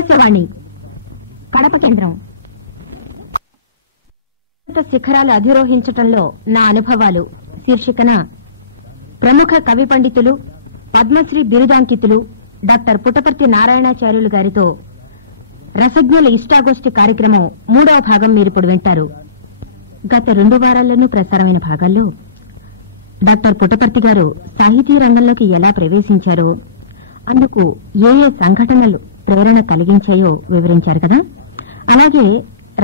ఆకాశవాణి కడప కేంద్రం. శిఖరాలు అధిరోహించటంలో నా అనుభవాలు శీర్షికన ప్రముఖ కవి పండితులు, పద్మశ్రీ బిరుదాంకితులు డాక్టర్ పుట్టపర్తి నారాయణాచార్యులు గారితో రసజ్ఞుల ఇష్టాగోష్ఠి కార్యక్రమం 3వ భాగం మీరిప్పుడు వింటారు. గత 2 వారాల్లోనూ ప్రసారమైన భాగాల్లో డాక్టర్ పుట్టపర్తి గారు సాహితీ రంగంలోకి ఎలా ప్రవేశించారో, అందుకు ఏ ఏ సంఘటనలు ప్రేరణ కలిగించాయో వివరించారు కదా. అలాగే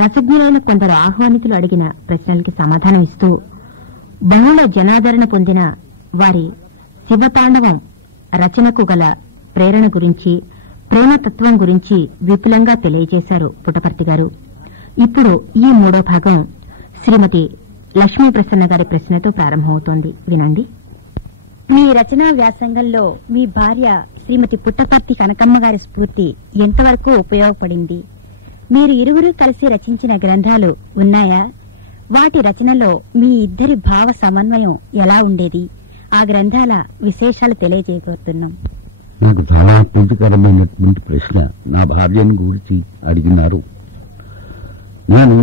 రసజ్ఞులైన కొందరు ఆహ్వానితులు అడిగిన ప్రశ్నలకి సమాధానం ఇస్తూ బహుళ జనాదరణ పొందిన వారి శివతాండవం రచనకు గల ప్రేరణ గురించి, ప్రేమతత్వం గురించి విపులంగా తెలియజేశారు పుట్టపర్తి గారు. ఇప్పుడు ఈ 3వ భాగం శ్రీమతి లక్ష్మీ ప్రసన్న గారి ప్రశ్నతో ప్రారంభమవుతోంది. వినండి. మీ రచనా వ్యాసంగంలో మీ భార్య శ్రీమతి పుట్టపర్తి కనకమ్మ గారి స్ఫూర్తి ఎంతవరకు ఉపయోగపడింది? మీరు ఇరువురు కలిసి రచించిన గ్రంథాలు ఉన్నాయా? వాటి రచనలో మీ ఇద్దరి భావ సమన్వయం ఎలా ఉండేది? ఆ గ్రంథాల విశేషాలు తెలియజేయబోతున్నాం. నాకు చాలా ప్రీతికరమైనటువంటి ప్రశ్న నా భార్యను గురించి అడిగినారు. నేను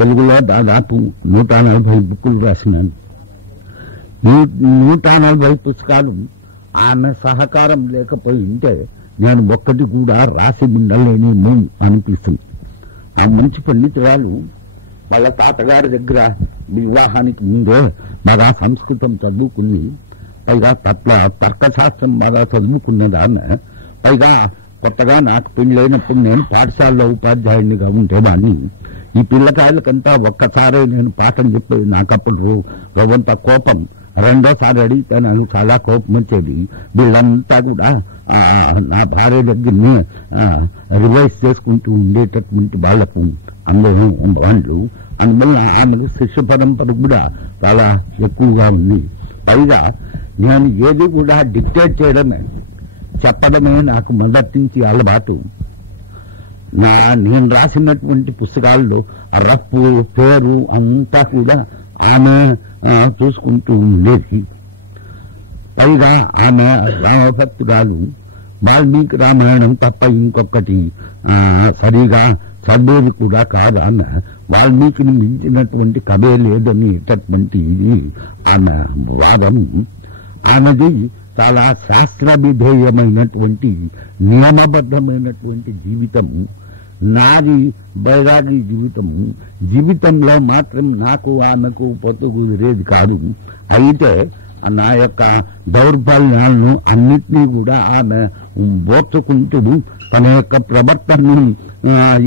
తెలుగులో దాదాపు 140 బుక్కులు రాసినాను. 140 పుస్తకాలు ఆమె సహకారం లేకపోయి ఉంటే నేను ఒక్కటి కూడా రాసి ఉండలేనేమో అనిపిస్తుంది. ఆ మంచి పండితురాలు వాళ్ళ తాతగారి దగ్గర వివాహానికి ముందే బాగా సంస్కృతం చదువుకుని, పైగా తర్కశాస్త్రం బాగా చదువుకున్నదాన్ని, పైగా కొత్తగా నాకు పెళ్ళైనప్పుడు నేను పాఠశాలలో ఉపాధ్యాయునిగా ఉండేవాడిని. ఈ పిల్లకాయలకంతా ఒక్కసారే నేను పాఠం చెప్పేది. నాకప్పుడు రవంత కోపం. రెండోసారి అడిగితే నాకు చాలా కోపం వచ్చేది. వీళ్ళంతా కూడా నా భార్య దగ్గరనే రివైజ్ చేసుకుంటూ ఉండేటటువంటి వాళ్లకు అనుభవం వాళ్ళు. అందువల్ల ఆమెకు శిష్య పరంపర కూడా చాలా ఎక్కువగా ఉంది. పైగా నేను ఏది కూడా డిక్టేట్ చేయడమే, చెప్పడమే నాకు మొదటి నుంచి అలవాటు. నేను రాసినటువంటి పుస్తకాల్లో రఫ్ పేరు అంతా కూడా ఆమె చూసుకుంటూ ఉండేది. పైగా ఆమె రామభక్తురాలు. వాల్మీకి రామాయణం తప్ప ఇంకొకటి సరిగా చదివేది కూడా కాదు. ఆమె వాల్మీకిని మించినటువంటి కవే లేదనేటటువంటి ఆమె వాదం. ఆమెది చాలా శాస్త్రవిధేయమైనటువంటి నియమబద్ధమైనటువంటి జీవితము. నాది బైరాగి జీవితము. జీవితంలో మాత్రం నాకు ఆమెకు పొత్తు కుదిరేది కాదు. అయితే నా యొక్క దౌర్బల్యాలను అన్నిటినీ కూడా ఆమె బోర్చుకుంటూ తన యొక్క ప్రవర్తనని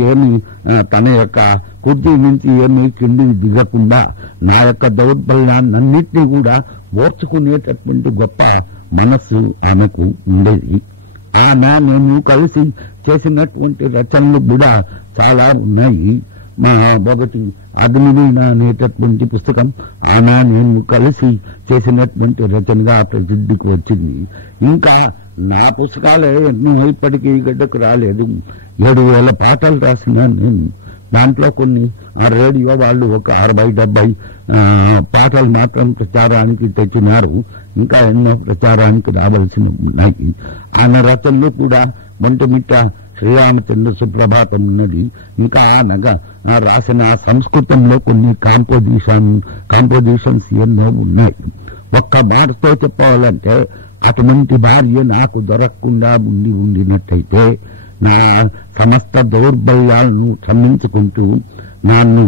ఏమి తన యొక్క కుర్చీ నుంచి ఏమీ కిందికి దిగకుండా నా యొక్క దౌర్బల్యాన్ని అన్నిటినీ కూడా ఓర్చుకునేటటువంటి గొప్ప మనస్సు ఆమెకు ఉండేది. ఆమె మేము కలిసి చేసినటువంటి రచనలు కూడా చాలా ఉన్నాయి. మా ఒకటి అగ్నివీణ అనేటటువంటి పుస్తకం ఆమె నేను కలిసి చేసినటువంటి రచనగా ప్రసిద్ధికి వచ్చింది. ఇంకా నా పుస్తకాలే ఎన్నో ఇప్పటికీ గడ్డకు రాలేదు. 7,000 పాటలు రాసినాను నేను. దాంట్లో కొన్ని రేడియో వాళ్ళు ఒక 60-70 పాటలు మాత్రం ప్రచారానికి తెచ్చినారు. ఇంకా ఎన్నో ప్రచారానికి రావాల్సి ఉన్నాయి. ఆమె రచనలు కూడా వంటమిట్ట శ్రీరామచంద్ర సుప్రభాతం ఉన్నది. ఇంకా ఆమెగా రాసిన సంస్కృతంలో కొన్ని కాంపోజిషన్స్ ఎన్నో ఉన్నాయి. ఒక్క మాటతో చెప్పాలంటే అటువంటి భార్య నాకు దొరకకుండా ఉండినట్టయితే నా సమస్త దౌర్బల్యాలను క్షమించుకుంటూ నన్ను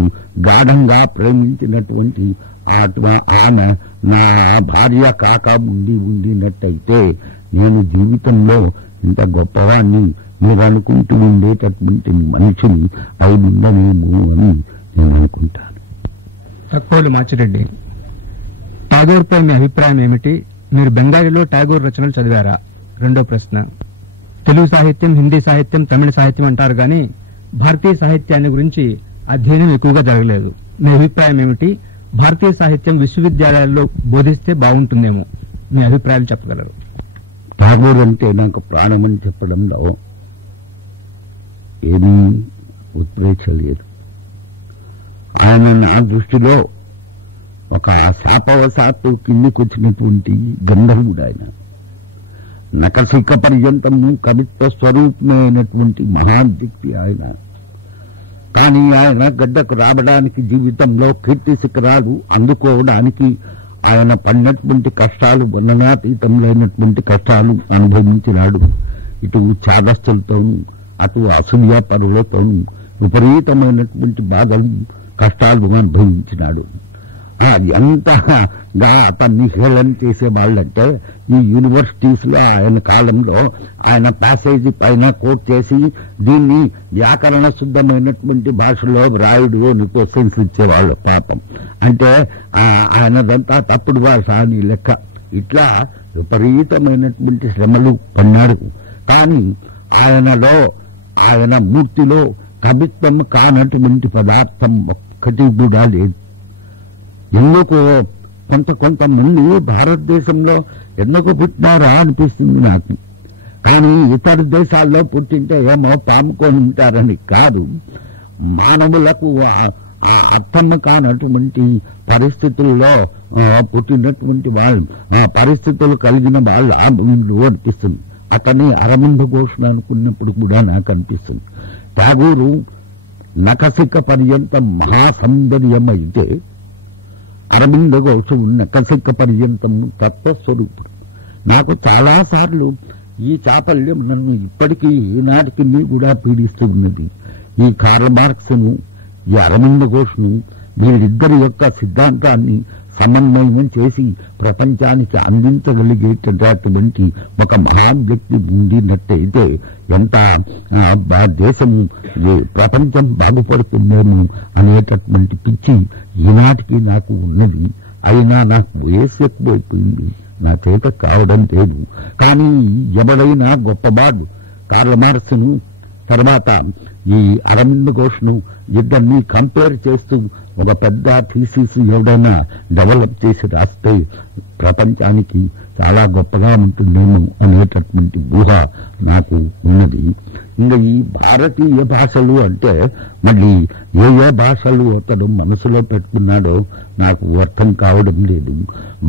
గాఢంగా ప్రేమించినటువంటి ఆమె నా భార్య కాక ఉండినట్టయితే నేను జీవితంలో ఇంత గొప్పవాణ్ణి మీరు అనుకుంటూ ఉండేటటువంటి మనిషిని అయి ఉండనేమో అని నేను అనుకుంటాను. తక్కువలు మాచిరెడ్డి, టాగోర్పై మీ అభిప్రాయం ఏమిటి? మీరు బెంగాలీలో టాగోర్ రచనలు చదివారా? రెండో ప్రశ్న, తెలుగు సాహిత్యం, హిందీ సాహిత్యం, తమిళ సాహిత్యం అంటారు కానీ భారతీయ సాహిత్యాన్ని గురించి అధ్యయనం ఎక్కువగా జరగలేదు. మీ అభిప్రాయం ఏమిటి? భారతీయ సాహిత్యం విశ్వవిద్యాలయాల్లో బోధిస్తే బాగుంటుందేమో. మీ అభిప్రాయాలు చెప్పగలరు? టాగోర్ అంటే నాకు ప్రాణమని చెప్పడంలో ఏమీ ఉత్ప్రేక్ష లేదు. ఆయన నా దృష్టిలో ఒక శాపవశాత్తు కిందికి వచ్చినటువంటి గంధర్వుడు. ఆయన నఖశిఖ పర్యంతము కవిత్వ స్వరూపమైనటువంటి మహాన్ ఆయన. కానీ ఆయన గడ్డకు రావడానికి, జీవితంలో కీర్తి శిఖరాలు అందుకోవడానికి ఆయన పడినటువంటి కష్టాలు వర్ణనాతీతంలోనటువంటి కష్టాలు అనుభవించినాడు. ఇటు చాదస్తులతోనూ అటు అసూయాపరులతోనూ విపరీతమైనటువంటి బాధలు కష్టాలు అనుభవించినాడు. ఎంతగా అతన్ని హేళన చేసేవాళ్ళంటే ఈ యూనివర్సిటీస్ లో ఆయన కాలంలో ఆయన ప్యాసేజీ పైన కోట్ చేసి దీన్ని వ్యాకరణ శుద్ధమైనటువంటి భాషలో వ్రాయుడు అని క్వశ్చన్స్ ఇచ్చేవాళ్ళు. పాపం అంటే ఆయనదంతా తప్పుడు భాష అని లెక్క. ఇట్లా విపరీతమైనటువంటి శ్రమలు పన్నాడు. కానీ ఆయనలో, ఆయన మూర్తిలో కవిత్వం కానటువంటి పదార్థం ఒక్కటి కూడా లేదు. ఎందుకో కొంతమంది భారతదేశంలో ఎందుకు పుట్టినారా అనిపిస్తుంది నాకు. కానీ ఇతర దేశాల్లో పుట్టింటే ఏమో పాముకొని ఉంటారని కాదు, మానవులకు అర్థం కానటువంటి పరిస్థితుల్లో పుట్టినటువంటి వాళ్ళు, పరిస్థితులు కలిగిన వాళ్ళు అనిపిస్తుంది. అతని అరవింద ఘోష్ అనుకున్నప్పుడు కూడా నాకు అనిపిస్తుంది. ఠాగూరు నఖశిఖ పర్యంతం మహాసౌందర్యం అయితే అరవింద ఘోష్ నఖశిఖ పర్యంతము తత్వస్వరూపుడు. నాకు చాలాసార్లు ఈ చాపల్యం నన్ను ఇప్పటికీ ఈనాటికి కూడా పీడిస్తూ ఉన్నది. ఈ కార్ల్ మార్క్స్ను, ఈ అరవింద ఘోష్ను, వీరిద్దరి యొక్క సిద్ధాంతాన్ని సమన్వయం చేసి ప్రపంచానికి అందించగలిగేటటువంటి ఒక మహాన్ వ్యక్తి ఉండినట్టయితే ఎంత దేశము, ప్రపంచం బాగుపడుతుందేమో అనేటటువంటి పిచ్చి ఈనాటికి నాకు ఉన్నది. అయినా నాకు వయస్సు ఎక్కువైపోయింది, నా చేత కావడం లేదు. కానీ ఎవరైనా గొప్పవాడు కార్ల్ మార్క్స్ను, తర్వాత ఈ అరవింద ఘోష్ను ఇద్దరిని కంపేర్ చేస్తూ ఒక పెద్ద థీసిస్ ఎవడైనా డెవలప్ చేసి రాస్తే ప్రపంచానికి చాలా గొప్పగా ఉంటుందేమో అనేటటువంటి ఊహ నాకు ఉన్నది. ఇంకా ఈ భారతీయ భాషలు అంటే మళ్ళీ ఏ భాషలు అతడు మనసులో పెట్టుకున్నాడో నాకు అర్థం కావడం లేదు.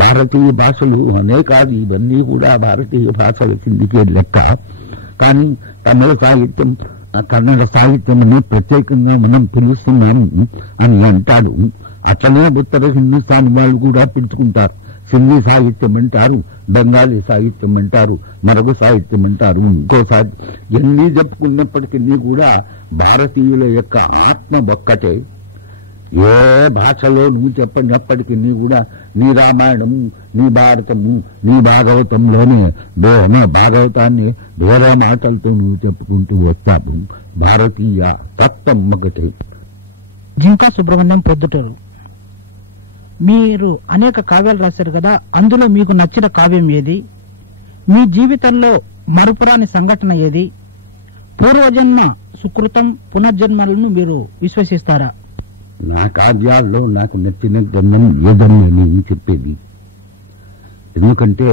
భారతీయ భాషలు అనేకాదు, ఇవన్నీ కూడా భారతీయ భాషల కిందికే లెక్క. కానీ తమిళ సాహిత్యం, కన్నడ సాహిత్యం అని ప్రత్యేకంగా మనం పిలుస్తున్నాము అని అంటాడు. అట్లనే ఉత్తర హిందుస్థాన్ వాళ్ళు కూడా పిలుచుకుంటారు. సింధీ సాహిత్యం అంటారు, బెంగాలీ సాహిత్యం అంటారు, మరొక సాహిత్యం అంటారు, ఇంకో సాహిత్యం. ఎన్ని చెప్పుకున్నప్పటికీ కూడా భారతీయుల యొక్క ఆత్మ ఒక్కటే. ఏ భాషలో నువ్వు చెప్పినప్పటికీ కూడా నీ రామాయణము, నీ భారతము, నీ భాగవతంలోనే భాగవతాన్ని వేరే మాటలతో నువ్వు చెప్పుకుంటూ వస్తావు. భారతీయ తత్వం ఒకటే. జింకా సుబ్రహ్మణ్యం పొద్దుటూరు, మీరు అనేక కావ్యాలు రాశారు కదా, అందులో మీకు నచ్చిన కావ్యం ఏది? మీ జీవితంలో మరుపురాని సంఘటన ఏది? పూర్వజన్మ సుకృతం, పునర్జన్మలను మీరు విశ్వసిస్తారా? నా కావ్యాల్లో నాకు నచ్చిన గ్రంథం ఏదని నేను చెప్పేది. ఎందుకంటే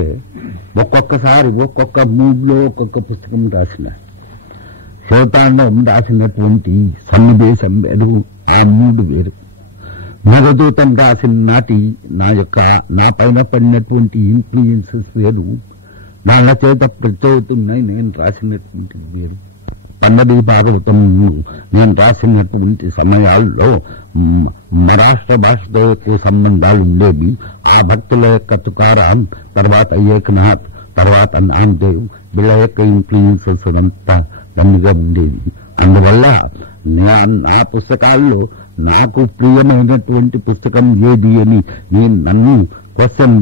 ఒక్కొక్కసారి ఒక్కొక్క మూడ్లో ఒక్కొక్క పుస్తకం రాసిన, శోతాండం రాసినటువంటి సన్నివేశం వేరు, ఆ మూడు వేరు. మగదూతం రాసిన నాటి నా పైన పడినటువంటి ఇన్ఫ్లుయెన్సెస్ వేరు, వాళ్ళ చేత ప్రచోదవుతున్నాయి నేను రాసినటువంటిది వేరు. పల్లవి భాగవతం నేను రాసినటువంటి సమయాల్లో మహారాష్ట్ర భాషతో సంబంధాలు ఉండేవి. ఆ భక్తుల యొక్క తుకారాం, తర్వాత ఏకనాథ్, తర్వాత నామదేవ్, వీళ్ళ యొక్క ఇన్ఫ్లుయెన్సెస్ అంతా దమ్మిగా ఉండేది. అందువల్ల నా పుస్తకాల్లో నాకు ప్రియమైనటువంటి పుస్తకం ఏది అని నేను నన్ను క్వశ్చన్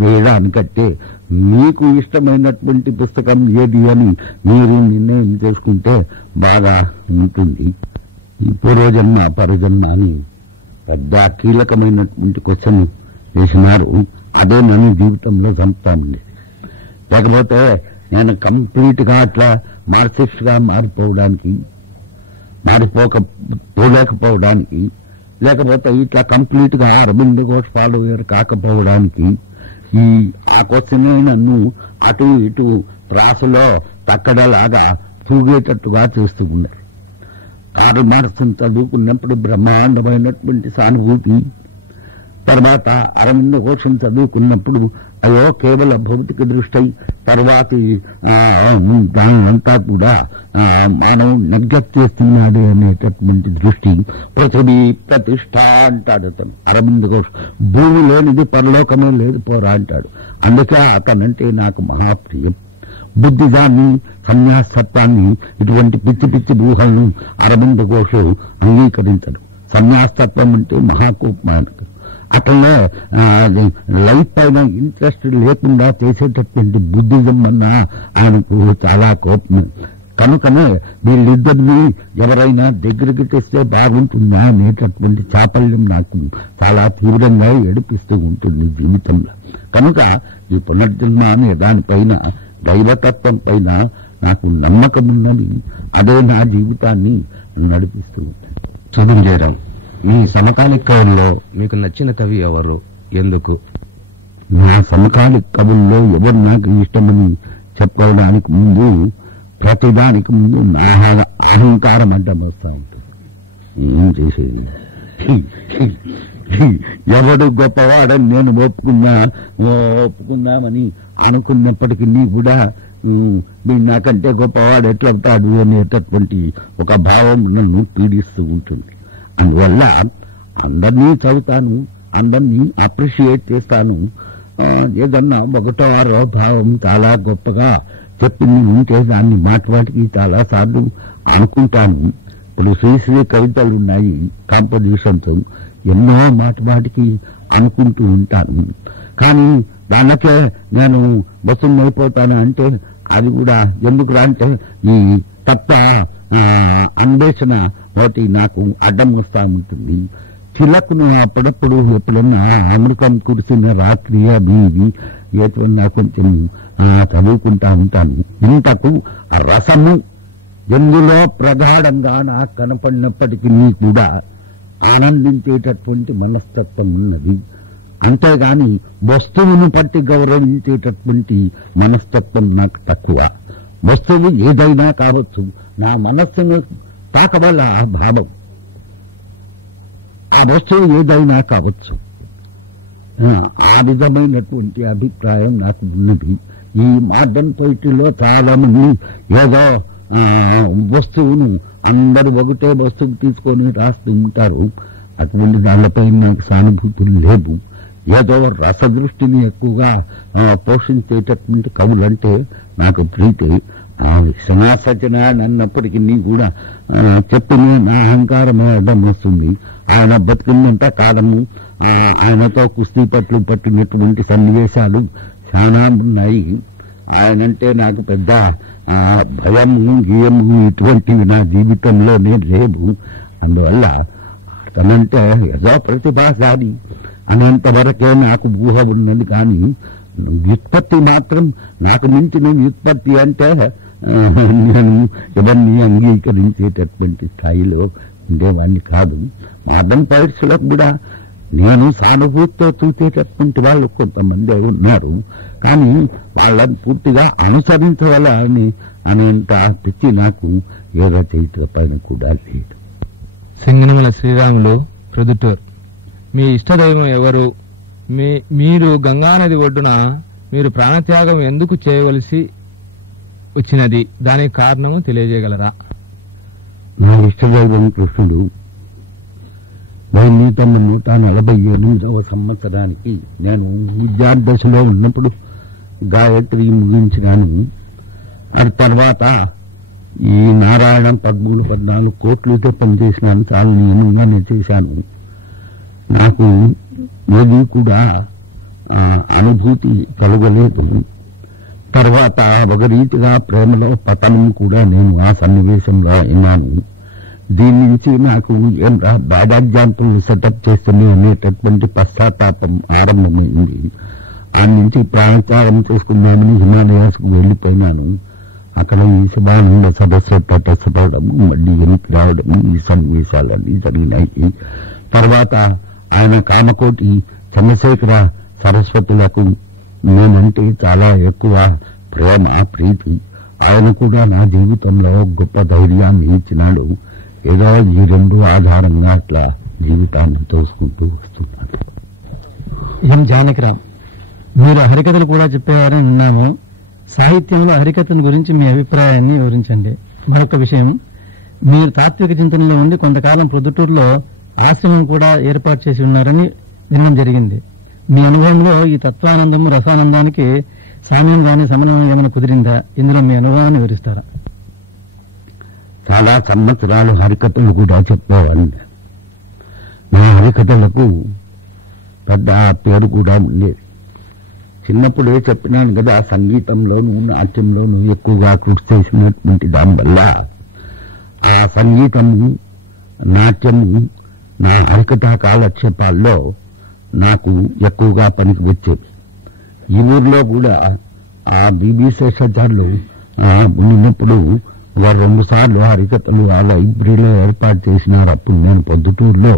వేయడానికంటే మీకు ఇష్టమైనటువంటి పుస్తకం ఏది అని మీరు నిర్ణయం చేసుకుంటే బాగా ఉంటుంది. ఈ పూర్వజన్మ పరజన్మ అని పెద్ద కీలకమైనటువంటి క్వశ్చన్ వేసినారు. అదే నన్ను జీవితంలో చంపుతా ఉండేది. లేకపోతే నేను కంప్లీట్ గా అట్లా మార్క్సిస్ట్ గా పోలేకపోవడానికి, లేకపోతే ఇట్లా కంప్లీట్ గా అరవింద ఘోష్ ఫాలోయర్ కాకపోవడానికి ఆ క్వశ్చన్ నన్ను అటు ఇటు త్రాసులో తక్కడలాగా తూగేటట్టుగా చేస్తూ ఉన్నారు. కార్ల్ మార్క్స్ చదువుకున్నప్పుడు బ్రహ్మాండమైనటువంటి సానుభూతి, తర్వాత అరవింద ఘోష్ చదువుకున్నప్పుడు అయ్యో కేవల భౌతిక దృష్టి తర్వాతి దానంతా కూడా మానవుడు నెగ్లెక్ట్ చేస్తున్నాడు అనేటటువంటి దృష్టి. పృథివీ ప్రతిష్ట అంటాడు అతను. అరవింద్ ఘోష్ భూమి లేనిది పరలోకమే లేదు పోరా అంటాడు. అందుకే అతనంటే నాకు మహాప్రియం. బుద్ధిజాన్ని, సన్యాసత్వాన్ని, ఇటువంటి పిచ్చి పిచ్చి ఊహలను అరవింద్ ఘోష్ అంగీకరించడు. సన్యాసత్వం అంటే మహాకోపమానకు. అట్లా లైఫ్ పైన ఇంట్రెస్ట్ లేకుండా చేసేటటువంటి బుద్ధిజం అన్నా ఆయనకు చాలా కోపం. కనుకనే వీళ్ళిద్దరినీ ఎవరైనా దగ్గరికి తెస్తే బాగుంటుందా అనేటటువంటి చాపల్యం నాకు చాలా తీవ్రంగా ఏడిపిస్తూ ఉంటుంది జీవితంలో. కనుక ఈ పునర్జన్మ అనే దానిపైన, దైవతత్వం పైన నాకు నమ్మకం ఉన్నది. అదే నా జీవితాన్ని నడిపిస్తూ ఉంటుంది. చూడం జయరాం, మీ సమకాలిక కవుల్లో మీకు నచ్చిన కవి ఎవరు, ఎందుకు? నా సమకాలిక కవుల్లో ఎవరు నాకు ఇష్టమని చెప్పుకోవడానికి ముందు, ప్రతిదానికి ముందు నా అహంకారం అడ్డం వస్తూ ఉంటుంది. ఏం చేసేది? ఎవడు గొప్పవాడని నేను ఒప్పుకుందామని అనుకున్నప్పటికీ కూడా వీడు నాకంటే గొప్పవాడు ఎట్లవుతాడు అనేటటువంటి ఒక భావం నన్ను పీడిస్తూ ఉంటుంది. అందువల్ల అందరినీ చదువుతాను, అందరినీ అప్రిషియేట్ చేస్తాను. ఏదన్నా ఒకటో ఆరో భావం చాలా గొప్పగా చెప్పింది ఉంటే దాన్ని మాట్లాడికి చాలా సార్లు అనుకుంటాను. ఇప్పుడు శ్రీశ్రీ కవితలు ఉన్నాయి, కాంపోజిషన్స్, ఎన్నో మాటికి అనుకుంటూ ఉంటాను. కానీ దానికే నేను వసూలైపోతాను అంటే అది కూడా ఎందుకురా అంటే ఈ తప్ప అన్వేషణ ఒకటి నాకు అడ్డం వస్తూ ఉంటుంది. చిలకను అప్పుడప్పుడు ఎప్పుడన్నా అమృతం కురిసిన రాత్రి అవి ఏటున్నా కొంచెం చదువుకుంటా ఉంటాను. ఇంతకు రసము ఎందులో ప్రగాఢంగా నాకు కనపడినప్పటికీ కూడా ఆనందించేటటువంటి మనస్తత్వం ఉన్నది. అంతేగాని వస్తువును పట్టి గౌరవించేటటువంటి మనస్తత్వం నాకు తక్కువ. వస్తువు ఏదైనా కావచ్చు, నా మనస్సును తాకవల ఆ భావం, ఆ వస్తువు ఏదైనా కావచ్చు. ఆ విధమైనటువంటి అభిప్రాయం నాకు ఉన్నది. ఈ మోడర్న్ పొయిటరీలో చాలా మంది ఏదో వస్తువును అందరూ ఒకటే వస్తువు తీసుకొని రాస్తూ ఉంటారు. అటువంటి దానిపై నాకు సానుభూతులు లేవు. ఏదో రసదృష్టిని ఎక్కువగా పోషించేటటువంటి కవులంటే నాకు ప్రీతి. విశ్వనాథ అన్నప్పటికీ కూడా చెప్పిన నా అహంకారం అడ్డం వస్తుంది. ఆయన బతికినంత కాలము ఆయనతో కుస్తీ పట్లు పట్టినటువంటి సన్నివేశాలు చాలా ఉన్నాయి. ఆయనంటే నాకు పెద్ద భయము గీయము ఇటువంటివి నా జీవితంలోనే లేవు. అందువల్ల అతనంటే ఏదో ప్రతిభాశాలి అనేంతవరకే నాకు ఊహ ఉన్నది. కానీ వ్యుత్పత్తి మాత్రం నాకు మించిన వ్యుత్పత్తి అంటే నేను ఎవరిని అంగీకరించేటటువంటి స్థాయిలో ఉండేవాడిని కాదు. మోడర్న్ పోయిట్స్ లో కూడా నేను సానుభూతితో చూసేటటువంటి వాళ్ళు కొంతమంది ఉన్నారు. కానీ వాళ్ళని పూర్తిగా అనుసరించవాలని అనేంత పిచ్చి నాకు ఏ రచయిత పైన కూడా లేదు. సింగనమల శ్రీరాములు, ప్రొద్దుటూరు. మీ ఇష్టదైవం ఎవరు? మీరు గంగానది ఒడ్డున మీరు ప్రాణత్యాగం ఎందుకు చేయవలసి వచ్చినది? దానికి కారణము తెలియజేయగలరా? నా ఇష్టదైవం కృష్ణుడు. 1948వ సంవత్సరానికి నేను విద్యార్థిలో ఉన్నప్పుడు గాయత్రి ముగించినాను. ఆ తర్వాత ఈ నారాయణ 13-14 కోట్లతో పనిచేసినాను. చాలా నియమంగానే చేశాను. నాకు ఏది కూడా అనుభూతి కలగలేదు. తర్వాత ఒక రీతిగా ప్రేమలో పతనం కూడా నేను ఆ సన్నివేశంలో అయినాను. దీని నుంచి నాకు ఏం బ్యాడ్ ఎగ్జాంపుల్ సెటప్ చేస్తుంది అనేటటువంటి పశ్చాత్తాపం ఆరంభమైంది. ఆ నుంచి ప్రాణత్యాగం చేసుకుందామని హిమాలయాస్కు వెళ్లిపోయినాను. అక్కడ ఈ శివానంద సదస్సు తటస్థపడము, మళ్ళీ వెనక్కి రావడం, ఈ సన్నివేశాలన్నీ జరిగినాయి. తర్వాత ఆయన కామకోటి చంద్రశేఖర సరస్వతులకు నేనంటే చాలా ఎక్కువ ప్రేమ, ప్రీతి. ఆయన కూడా నా జీవితంలో గొప్ప ధైర్యాన్ని ఇచ్చినాడు. ఏదో ఈ రెండు ఆధారంగా అట్లా జీవితాన్ని తోసుకుంటూ వస్తున్నాడు. ఎం జానకిరామ్, మీరు హరికథలు కూడా చెప్పేవారని విన్నాము. సాహిత్యంలో హరికథను గురించి మీ అభిప్రాయాన్ని వివరించండి. మరొక విషయం, మీరు తాత్విక చింతనలో ఉండి కొంతకాలం ప్రొద్దుటూరులో ఆశ్రమం కూడా ఏర్పాటు చేసి ఉన్నారని వినడం జరిగింది. మీ అనుభవంలో ఈ తత్వానందము రసానందానికి సామ్యం గాని సమన్వయం ఏమైనా కుదిరిందా? ఇందులో మీ అనుభవాన్ని వివరిస్తారా? చాలా సంవత్సరాలు హరికథలు కూడా చెప్పేవాడిని. నా హరికథలకు పెద్ద పేరు కూడా ఉండేది. చిన్నప్పుడే చెప్పినాను కదా, సంగీతంలోనూ నాట్యంలోనూ ఎక్కువగా కృషి చేసినటువంటి దానివల్ల ఆ సంగీతము నాట్యము నా హరికథా కాలక్షేపాల్లో నాకు ఎక్కువగా పనికి వచ్చేవి. ఈ ఊర్లో కూడా ఆ బీబీ శేషాచార్యులు ఉన్నప్పుడు 2 సార్లు హరికథలు ఆ లైబ్రరీలో ఏర్పాటు చేసినారు. అప్పుడు నేను పొద్దుటూరులో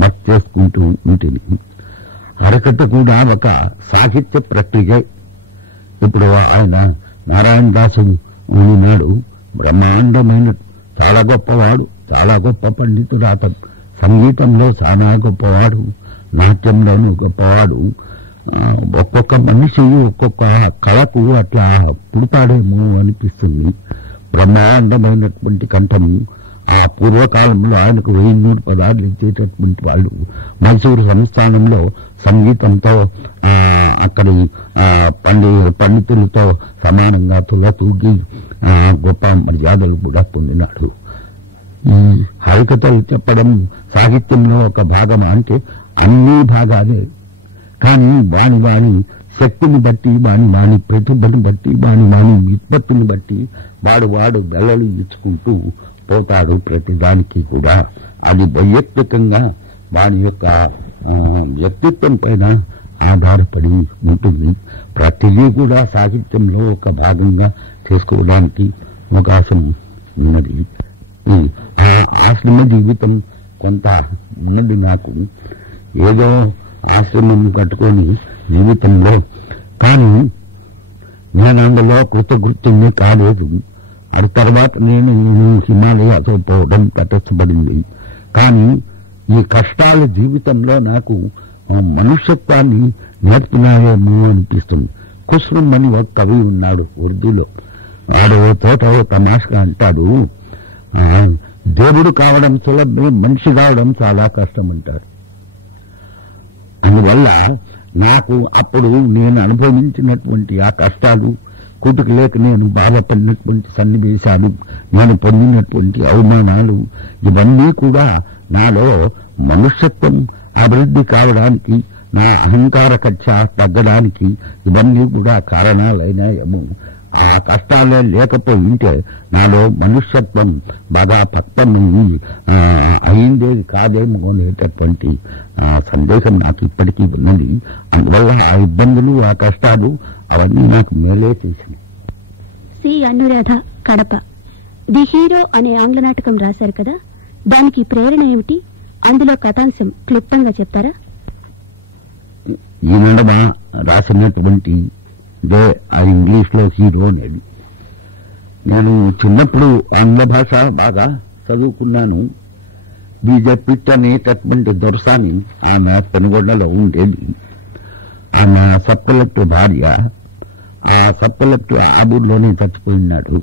వర్క్ చేసుకుంటూ ఉంటుంది. హరికథ కూడా ఒక సాహిత్య ప్రక్రియ. ఇప్పుడు ఆయన నారాయణ దాసు ఉన్నాడు, బ్రహ్మాండమైన చాలా గొప్పవాడు, చాలా గొప్ప పండితుడు. అతను సంగీతంలో చాలా గొప్పవాడు, నాట్యంలోనూ గొప్పవాడు. ఒక్కొక్క మనిషి ఒక్కొక్క కళకు అట్లా పుడతాడేమో అనిపిస్తుంది. బ్రహ్మాండమైనటువంటి కంఠము. ఆ పూర్వకాలంలో ఆయనకు 1100 పదాలు ఇచ్చేటటువంటి వాళ్ళు మైసూరు సంస్థానంలో సంగీతంతో అక్కడి పండితులతో సమానంగా తులతూగి గొప్ప మర్యాదలు కూడా పొందినాడు. ఈ హరికథలు చెప్పడం సాహిత్యంలో ఒక భాగం అంటే అన్ని భాగాలే. కానీ వాని శక్తిని బట్టి, వాని ప్రతిభను బట్టి, వాని విత్పత్తిని బట్టి వాడు బెల్లలు ఇచ్చుకుంటూ పోతాడు ప్రతిదానికి కూడా. అది వైయక్తికంగా వాని యొక్క వ్యక్తిత్వం పైన ఆధారపడి ఉంటుంది. ప్రతిదీ కూడా సాహిత్యంలో ఒక భాగంగా చేసుకోవడానికి అవకాశం ఉన్నది. ఆ ఆశ్రమ జీవితం కొంత ఉన్నది నాకు. ఏదో ఆశ్రమం కట్టుకొని జీవితంలో, కానీ నేను అందులో కృతకృత్యుని కాలేదు. అది తర్వాత నేను హిమాలయాతో పోవడం తటస్థపడింది. కానీ ఈ కష్టాల జీవితంలో నాకు మనుష్యత్వాన్ని నేర్పినాయేమో అనిపిస్తుంది. కుస్రం అని ఒక కవి ఉన్నాడు ఉర్దూలో. వాడు తోట తమాషగా అంటాడు, దేవుడు కావడం సులభం, మనిషి కావడం చాలా కష్టం అంటాడు. అందువల్ల నాకు అప్పుడు నేను అనుభవించినటువంటి ఆ కష్టాలు, కూతుకు లేక నేను బాధపడినటువంటి సన్నివేశాలు, నేను పొందినటువంటి అవమానాలు, ఇవన్నీ కూడా నాలో మనుష్యత్వం అభివృద్ధి కావడానికి, నా అహంకార కక్ష తగ్గడానికి ఇవన్నీ కూడా కారణాలైనాయేమో. ఆ కష్టాలే లేకపోయింటే నాలో మనుష్యత్వం బాగా పక్వమయ్యి అయిందేది కాదేమో అనేటటువంటి సందేశం నాకు ఇప్పటికీ ఉన్నది. అందువల్ల ఆ ఇబ్బందులు, ఆ కష్టాలు అవన్నీ నాకు మేలే చేసినాయి. C Anuradha, Kadapa. The hero అనే ఆంగ్ల నాటకం రాశారు కదా, దానికి ప్రేరణ ఏమిటి? అందులో కథాంశం క్లుప్తంగా చెప్తారా? ఈ నడమ రాసినటువంటి ఆ ఇంగ్లీష్ లో హీరో అనేది. నేను చిన్నప్పుడు ఆంగ్ల భాష బాగా చదువుకున్నాను. బీజేపీట్ అనేటటువంటి దొరసాని ఆమె పెనుగొండలో ఉండేది. ఆమె సబ్ కలెక్టర్ భార్య. ఆ సబ్ కలెక్టర్ ఆ ఊర్లోనే చచ్చిపోయినాడు.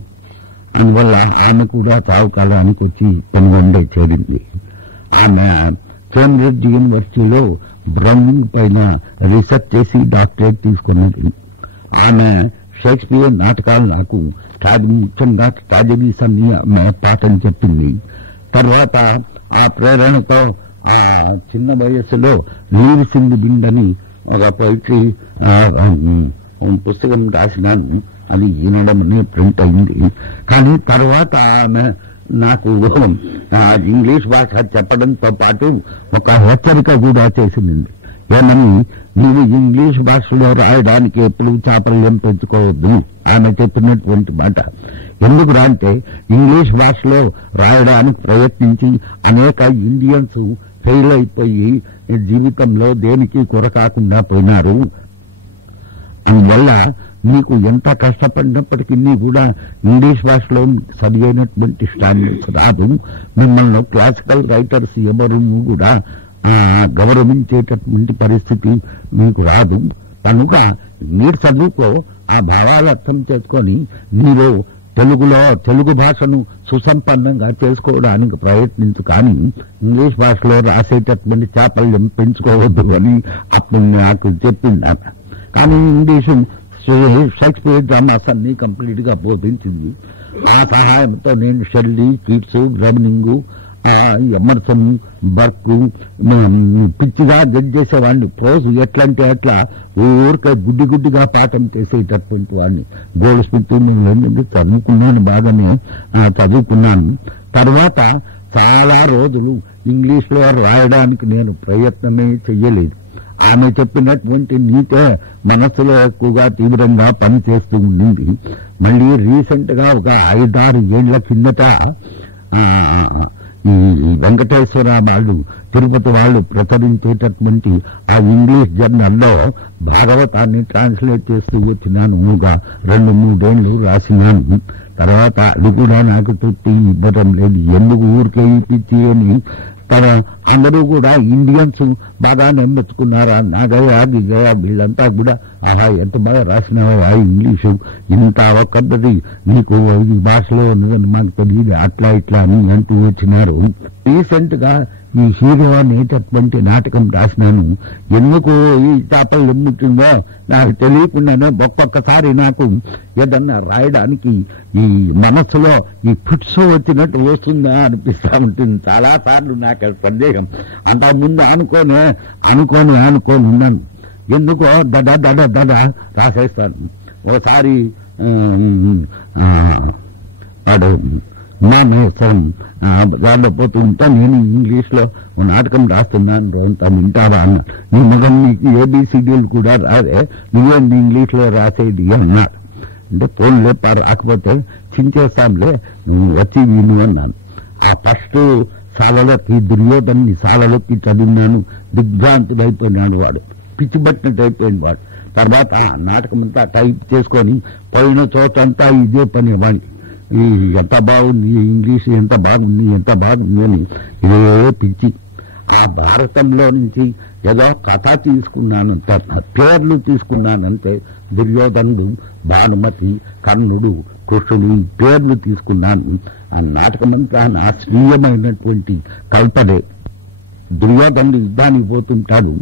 అందువల్ల ఆమె కూడా చావు కాలానికి వచ్చి పెనుగొండ చేరింది. ఆమె కేంబ్రిడ్జ్ యూనివర్సిటీలో బ్రౌనింగ్ పైన రీసెర్చ్ చేసి డాక్టరేట్ తీసుకున్నది. ఆమె షేక్స్పియర్ నాటకాలు నాకు ముఖ్యంగా ట్రాజడీస్ అన్ని ఆమె పాఠం చెప్పింది. తర్వాత ఆ ప్రేరణతో ఆ చిన్న వయస్సులో లీవ్స్ ఇన్ ది విండ్ అని ఒక పోయిటరీ పుస్తకం రాసినాను. అది ఈనడమని ప్రింట్ అయింది. కానీ తర్వాత ఆమె నాకు ఇంగ్లీష్ భాష చెప్పడంతో పాటు ఒక హెచ్చరిక కూడా చేసింది. ఏమని, నీవు ఇంగ్లీష్ భాషలో రాయడానికి ఎప్పుడు చాపల్యం పెంచుకోవద్దు. ఆమె చెప్పినటువంటి మాట. ఎందుకురా అంటే ఇంగ్లీష్ భాషలో రాయడానికి ప్రయత్నించి అనేక ఇండియన్స్ ఫెయిల్ అయిపోయి జీవితంలో దేనికి కొరకాకుండా పోయినారు. అందువల్ల నీకు ఎంత కష్టపడినప్పటికీ కూడా ఇంగ్లీష్ భాషలో సరియైనటువంటి స్టాండర్డ్స్ రాదు. మిమ్మల్ని క్లాసికల్ రైటర్స్ ఎవరు కూడా గౌరవించేటటువంటి పరిస్థితి మీకు రాదు. కనుక మీరు చదువుకో, ఆ భావాలు అర్థం చేసుకొని మీరు తెలుగు భాషను సుసంపన్నంగా చేసుకోవడానికి ప్రయత్నించు, కానీ ఇంగ్లీష్ భాషలో రాసేటటువంటి చాపల్యం పెంచుకోవద్దు అని అప్పుడు నాకు చెప్పింది. కానీ ఇంగ్లీషు షేక్స్పియర్ డ్రామాస్ అన్ని కంప్లీట్ గా బోధించింది. ఆ సహాయంతో నేను Shelley, Keats, Browning, Emerson, Burke పిచ్చిగా జడ్జ్ చేసేవాడిని. పోజు ఎట్లంటే అట్లా ఊరికే గుడ్డిగా పాఠం చేసేటటువంటి వాడిని. గోల్డ్ స్మిత్ చదువుకున్నాను, బాగానే చదువుకున్నాను. తర్వాత చాలా రోజులు ఇంగ్లీష్ లో రాయడానికి నేను ప్రయత్నమే చెయ్యలేదు. ఆమె చెప్పినటువంటి నీతే మనస్సులో ఎక్కువగా తీవ్రంగా పనిచేస్తూ ఉండింది. మళ్ళీ రీసెంట్ గా ఒక 5-6 ఏళ్ల కిందట ఈ వెంకటేశ్వర వాళ్ళు, తిరుపతి వాళ్ళు ప్రచురించేటటువంటి ఆ ఇంగ్లీష్ జర్నల్లో భాగవతాన్ని ట్రాన్స్లేట్ చేస్తూ వచ్చినాను. 2-3 ఏళ్లు రాసినాను. తర్వాత అది కూడా నాకు తృప్తి ఇవ్వడం లేదు. ఎందుకు ఊరికే ఇప్పించి అని అందరూ కూడా ఇండియన్స్ బాగా మెచ్చుకున్నారా, నాగయ్య గిగయ్య వీళ్ళంతా కూడా ఆహా ఎంత బాగా రాసినావా ఇంగ్లీషు, ఇంత ఒక్కటి నీకు ఈ భాషలో ఉన్నదని మాకు తెలియదు, అట్లా ఇట్లా అని అంటూ వచ్చినారు. రీసెంట్ గా ఈ హీరో అనేటటువంటి నాటకం రాసినాను. ఎందుకు ఈ చేపలు ఎమ్ముతుందో నాకు తెలియకుండానే ఒక్కొక్కసారి నాకు ఏదన్నా రాయడానికి ఈ మనస్సులో ఈ ఫిట్స్ వచ్చినట్టు వస్తుందా అనిపిస్తా ఉంటుంది. చాలా సార్లు నాకు సందేహం. అంతకుముందు అనుకోని ఉన్నాను. ఎందుకో దడ రాసేస్తాను. ఓసారి వాడు ఉమామహేశ్వరం దాంట్లో పోతూ ఉంటా, నేను ఇంగ్లీష్ లో నాటకం రాస్తున్నాను, రోజంతా వింటావా అన్నా. నీ మగన్ నీకు ఏబిసిడీలు కూడా రాదే, నువ్వేంటి ఇంగ్లీష్ లో రాసేది అన్నాడు. అంటే ఫోన్లే రాకపోతే చించేస్తాంలే, నువ్వు వచ్చి విను అన్నాను. ఆ ఫస్ట్ సాలలోకి దుర్యోధన్ని సాలలోకి చదివినాను. దిగ్భ్రాంతుడైపోయినాడు వాడు, పిచ్చి పట్టినట్టు అయిపోయింది వాడు. తర్వాత ఆ నాటకం అంతా టైప్ చేసుకొని పోయిన చోటంతా ఇదే పని వాడికి. ఈ ఎంత బాగుంది ఇంగ్లీష్, ఎంత బాగుంది అని ఇదే పిచ్చి. ఆ భారతంలో నుంచి ఏదో కథ తీసుకున్నానంటే, పేర్లు తీసుకున్నానంటే దుర్యోధనుడు, భానుమతి, కర్ణుడు, కృష్ణుడు పేర్లు తీసుకున్నాను. ఆ నాటకమంతా ఆశ్చర్యమైనటువంటి కల్పనే. దుర్యోధనుడు యుద్ధానికి పోతుంటాడు,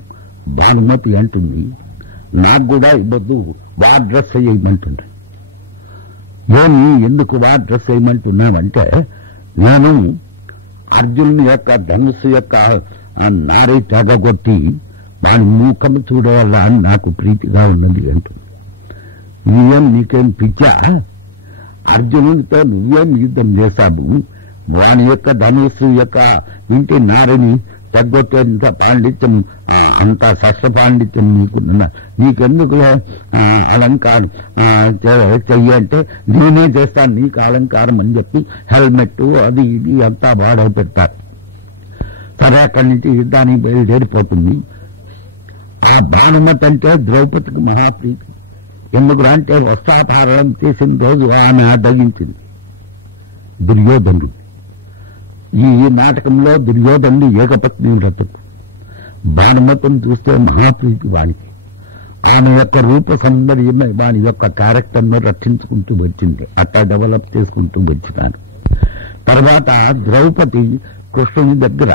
భానుమతి అంటుంది నాకు కూడా ఇవ్వద్దు, వార్ డ్రెస్ చేయమంటుంది. ఏమి ఎందుకు వార్ డ్రెస్ చేయమంటున్నామంటే, నేను అర్జునుని యొక్క ధనుస్సు యొక్క నారి తెగగొట్టి వాని మూకము చూడవల్ల అని నాకు ప్రీతిగా ఉన్నది అంటుంది. నీకేం పిచ్చా, అర్జునునితో నువ్వేం యుద్ధం చేశావు, వాని యొక్క ధనుస్సు యొక్క ఇంటి నారిని తగ్గొట్టేంత పాండిత్యం, అంత శస్త్ర పాండిత్యం నీకెందుకు అలంకారం చెయ్యంటే నేనే చేస్తాను నీకు అలంకారం అని చెప్పి హెల్మెట్ అది ఇది అంతా వాడవ పెడతారు. సరే అక్కడి నుంచి యుద్ధానికి బయలుదేరిపోతుంది. ఆ భానుమతి అంటే ద్రౌపదికి మహాప్రీతి. ఎందుకు అంటే వస్త్రాపహరణం చేసిన రోజు ఆమె అడ్డగించింది దుర్యోధనుడు. ఈ నాటకంలో దుర్యోధనుడు ఏకపత్ని వ్రతం. భానుమతిని చూస్తే మహాప్రీతి వానికి. ఆమె యొక్క రూప సౌందర్యమే వాని యొక్క క్యారెక్టర్ను రక్షించుకుంటూ వచ్చింది. అట్లా డెవలప్ చేసుకుంటూ వచ్చినాను. తర్వాత ద్రౌపది కృష్ణుని దగ్గర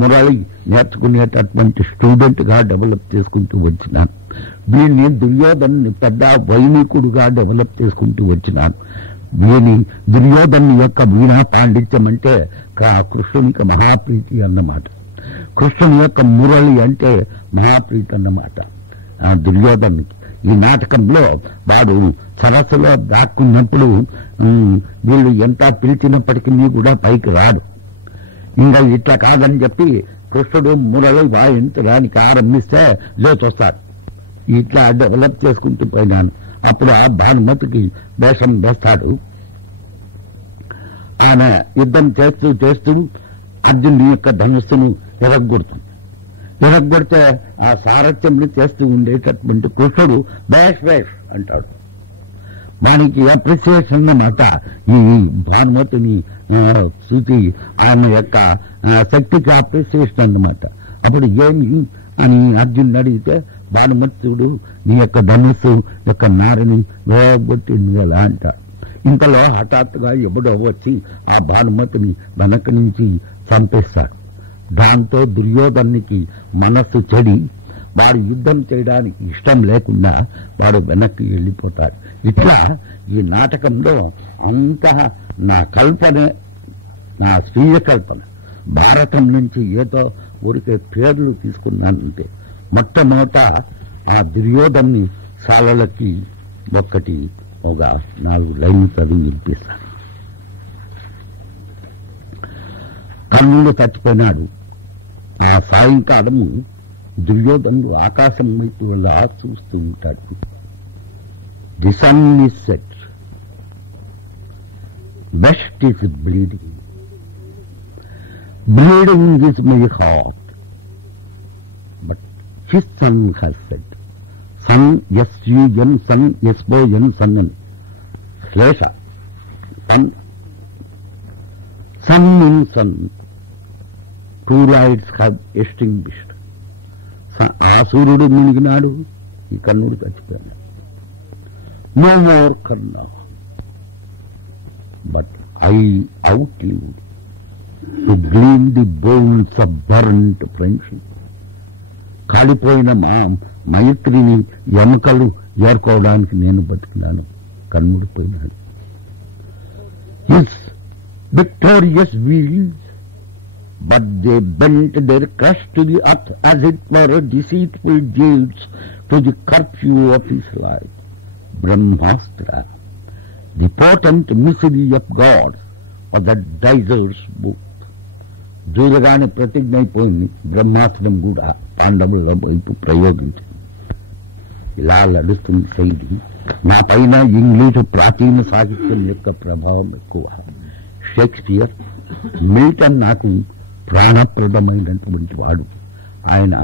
మురళి నేర్చుకునేటటువంటి స్టూడెంట్ గా డెవలప్ చేసుకుంటూ వచ్చినాను. వీడిని దుర్యోధను పెద్ద వైనికుడుగా డెవలప్ చేసుకుంటూ వచ్చినాను. వీని దుర్యోధను యొక్క వీణా పాండిత్యం అంటే కృష్ణునికి మహాప్రీతి అన్నమాట. కృష్ణుని యొక్క మురళి అంటే మహాప్రీతి అన్నమాట దుర్యోధనునికి. ఈ నాటకంలో వాడు సరస్సులో దాక్కున్నప్పుడు వీళ్ళు ఎంత పిలిచినప్పటికీ కూడా పైకి రాడు. ఇంకా ఇట్లా కాదని చెప్పి కృష్ణుడు మురళి వాయించడానికి ఆరంభిస్తే లేచొస్తాడు. ఇట్లా డెవలప్ చేసుకుంటూ పోయినాను. అప్పుడు ఆ భానుమతికి వేషం వేస్తాడు. ఆయన యుద్ధం చేస్తూ చేస్తూ అర్జునుడి యొక్క ధనుస్సును ఎరగొడితే ఆ సారథ్యంని చేస్తూ ఉండేటటువంటి కృష్ణుడు వేష్ అంటాడు. వానికి అప్రిసియేషన్ అన్నమాట. ఈ భానుమతిని చూసి ఆయన యొక్క శక్తికి అప్రిసియేషన్ అన్నమాట. అప్పుడు ఏమి అని అర్జునుడు అడిగితే భానుమతుడు నీ యొక్క ధనుస్సు యొక్క నారిని వేగొట్టింది ఎలా అంటాడు. ఇంతలో హఠాత్తుగా ఎవడో వచ్చి ఆ భానుమతిని వెనక నుంచి చంపేస్తాడు. దాంతో దుర్యోధనునికి మనస్సు చెడి వాడు యుద్ధం చేయడానికి ఇష్టం లేకుండా వాడు వెనక్కి వెళ్ళిపోతాడు. ఇట్లా ఈ నాటకంలో అంతా నా కల్పనే, నా స్వీయ కల్పన. భారతం నుంచి ఏదో ఊరికే పేర్లు తీసుకున్నానంటే మొట్టమొదట ఆ దుర్యోధన్ని సాలలకి ఒక 4 లైన్లు చదివి వినిపిస్తాను. కర్ణుడు చచ్చిపోయినాడు. ఆ సాయంకాలము దుర్యోధనుడు ఆకాశం వైపు అలా చూస్తూ ఉంటాడు. The sun is set, west is bleeding, bleeding is my heart, but his sun has set. Sun SUN, son SON, sun అని శ్లేష. Sun in sun, 2 lights have extinguished. ఆ సూర్యుడు మునిగినాడు, ఈ కర్ణుడు చచ్చిపోయాడు. No more Karna, but I outlived to glean the bones of burnt friendship. కాలిపోయిన మా మైత్రిని ఎముకలు ఏర్కోవడానికి నేను బతికినాను. కర్ణుడు పోయినాడు. His victorious wheels, but they bent their crush to the earth as it were deceitful jades to the curfew of his life. Brahmastra, the potent misery of gods, was the Dizer's boot. జూదగానే ప్రతిజ్ఞ అయిపోయింది. బ్రహ్మాస్త్రం కూడా పాండవుల వైపు ప్రయోగించింది. ఇలా నడుస్తుంది శైలి. నా పైన ఇంగ్లీషు ప్రాచీన సాహిత్యం యొక్క ప్రభావం ఎక్కువ. షేక్స్పియర్, మిల్టన్ నాకు ప్రాణప్రదమైనటువంటి వాడు. ఆయన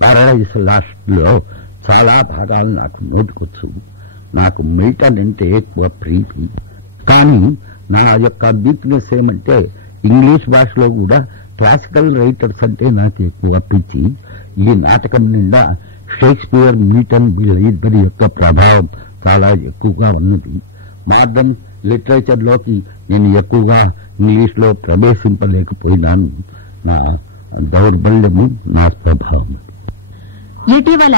పారడైజ్ లాస్ట్ లో చాలా భాగాలు నాకు నోటుకొచ్చు. నాకు మిల్టన్ అంటే ఎక్కువ ప్రీతి. కానీ నా యొక్క వీక్నెస్ ఏమంటే ఇంగ్లీష్ భాషలో కూడా క్లాసికల్ రైటర్స్ అంటే నాకు ఎక్కువ పిచ్చి. ఈ నాటకం నిండా షేక్స్పియర్, మిల్టన్ వీళ్ళిద్దరి యొక్క ప్రభావం చాలా ఎక్కువగా ఉన్నది. మోడర్న్ లిటరేచర్లోకి నేను ఎక్కువగా ఇంగ్లీష్లో ప్రవేశింపలేకపోయినాను. నా దౌర్బల్యము, నా స్వభావం. ఇటీవల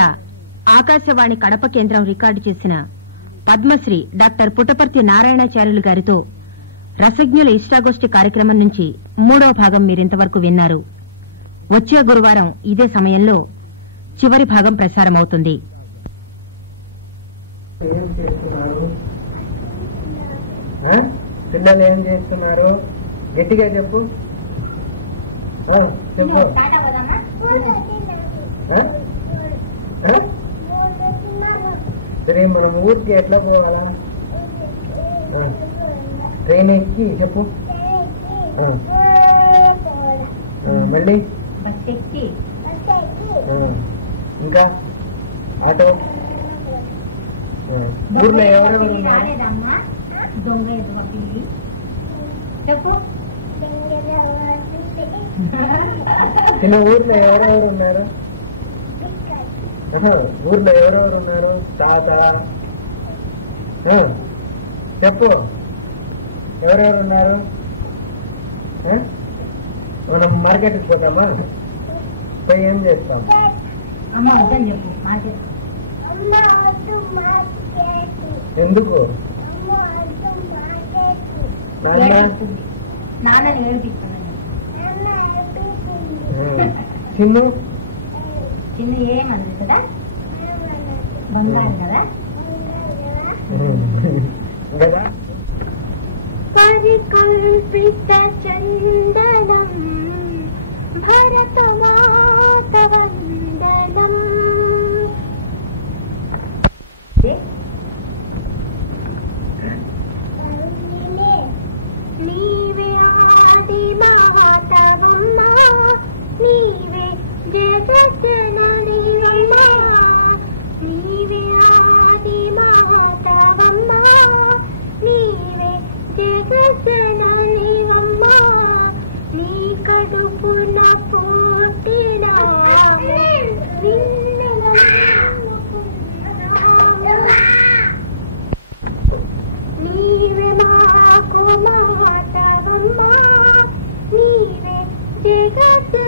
ఆకాశవాణి కడప కేంద్రం రికార్డు చేసిన పద్మశ్రీ డాక్టర్ పుట్టపర్తి నారాయణాచార్యులు గారితో రసజ్ఞుల ఇష్టాగోష్ఠి కార్యక్రమం నుంచి 3వ భాగం మీరింతవరకు విన్నారు. వచ్చే గురువారం ఇదే సమయంలో చివరి భాగం ప్రసారమవుతుంది. పిల్లలు ఏం చేస్తున్నారు? గట్టిగా చెప్పు. చెప్పు. సరే, మనం ఊరికి ఎట్లా పోవాలా? ట్రైన్ ఎక్కి చెప్పు. మళ్ళీ ఇంకా ఆటో. ఊర్లో ఎవరెవరు ఉన్నారు? చిన్న ఊర్లో ఎవరెవరు ఉన్నారు? ఊర్లో ఎవరెవరు ఉన్నారు? తాత చెప్పు. ఎవరెవరు ఉన్నారు? మనం మార్కెట్కి పోతామా? పోయి ఏం చేస్తాం? ఎందుకు? చిన్ను చిన్న ఏమన్నది కదా, బంగారు కదా కదా. పరికల్పిత చందనం భరతమాతవందనం. నీవే ఆది మాతవమ్మ, నీవే జగజ్జననివమ్మ, నీవే ఆది మాతవమ్మ, నీవే జగజ్జననివమ్మ, మాతవమ్మా నీవే జగద్గురు